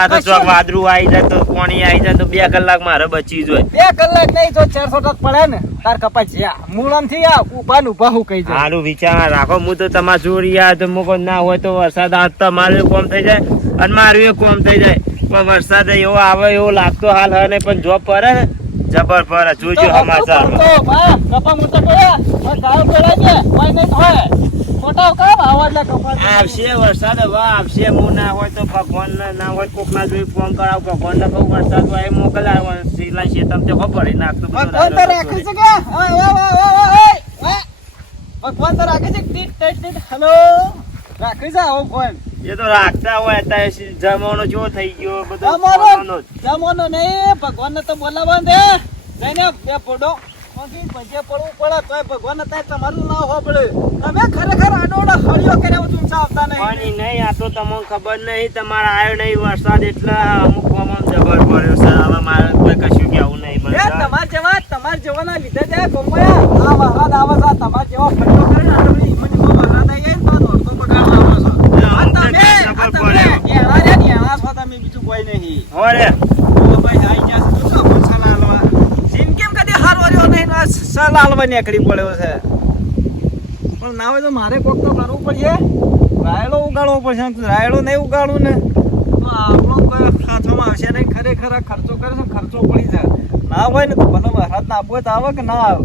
આ તો ચોક વાદરું આવી જાય તો પાણી આવી જાય તો 2 કલાક મારે બચી જોય. 2 કલાક નહીં તો 400 ટક પડે ને તાર કપાસ જ્યાં મૂળામથી આ ઉભા ને ઉભા હું કહી જાય. સારું વિચાર રાખો. હું તો તમારે જોડી યાર તો મૂકો ના હોય તો વરસાદ આજ તમારે કોમ થઈ જાય અને મારું એ કોમ થઈ જાય. પણ વરસાદ એવો આવે એવો લાગતો હાલ હે નહીં પણ જોબ પડે ને જબર પડે. જોજો સમાચાર કપા મોટા પડ્યા ગાવ પડ્યા છે કોઈ નહીં હોય મોટા કામ આવા એટલે કપા આવશે વરસાદ હવે આવશે. હું ના હોય તો ભગવાન ના હોય કોક ના જોઈ ફોન કરાવ ભગવાન ને કહું વરસાદ હોય મોકલાવ સિલા છે તમને ખબર નાખતો ભગવાન તો રાખે છે કે ભગવાન તો રાખે છે ટીટ હેલો રાખી છે આવો ફોન. એ તો રાખતા હોય અત્યારે જમાનો જો થઈ ગયો બધો જમાનો નહીં ભગવાન ને તો બોલાવવા દે જઈને બે પડો ભજે પડવું પડે તોય ભગવાન અત્યારે તમારું ના હોવા પડે. તમે ખરેખર આડોડા હળિયો કર્યા તું આવતા નહીં પાણી નહીં. આ તો તમને ખબર નહીં તમારે આવ્યો નહીં વરસાદ એટલે અમુક કોમમાં જબર પડ્યો છે. હવે મારે કોઈ કશું કેવું નહીં. તમાર જેવાના લીધે જાય ગોમયા આ વરસાદ આવે છે. તમાર જેવા ફટો કરે ને આટલી હિંમત વરસાદ આવી જાય તો દોડતો પટાડો આવે છે. તમે બીજું કોઈ નહીં હોરે ભાઈ આવી ગયા છે તો સલાહ આલવા કેમ કદી હારો રહ્યો નહીં સલાહ આલવા નીકળી પડ્યો છે. પણ ના હોય તો મારે કોક તો કરવું પડશે. રાયડો ઉગાડવો પડશે. રાયડો નહીં ઉગાડવું ને તો આપણો કોઈ હાથમાં આવશે નહીં. ખરેખર ખર્ચો કરે છે ખર્ચો પડી જાય. ના હોય ને તો ભલે વરસાદ ના આપવો તો આવે કે ના આવે.